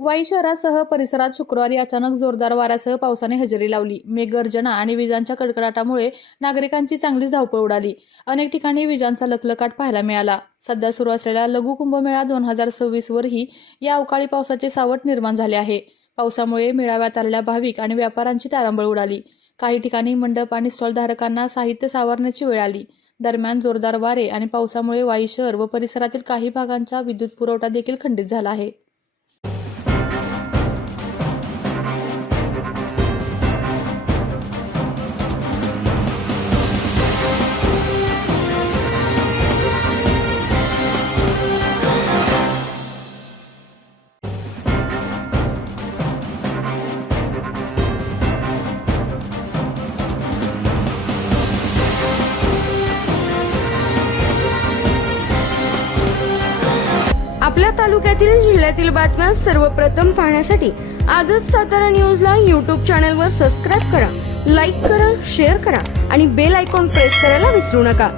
वाई शहरासह परिसरात शुक्रवारी अचानक जोरदार वाऱ्यासह पावसाने हजेरी लावली। मेघगर्जना आणि विजांच्या कडकडाटामुळे नागरिकांची चांगलीच धावपळ उडाली। अनेक ठिकाणी विजांचा लखलखाट पाहायला मिळाला। सध्या सुरू असलेल्या लघु कुंभमेळा 2026 वरही या अवकाळी पावसाचे सावट निर्माण झाले आहे। पावसामुळे मेळाव्यात आलेल्या भाविक आणि व्यापाऱ्यांची तारांबळ उडाली। काही ठिकाणी मंडप आणि स्टॉल धारकांना साहित्य सावरण्याची वेळ आली। दरम्यान जोरदार वारे आणि पावसामुळे वाई शहर व परिसरातील काही भागांचा विद्युत पुरवठा देखील खंडित झाला आहे। आपल्या तालुक्यातील जिल्ह्यातील बातम्या सर्वप्रथम पाहण्यासाठी आजच सातारा न्यूजला YouTube चॅनलवर सबस्क्राइब करा, लाईक करा, शेअर करा आणि बेल आयकॉन प्रेस करायला विसरू नका।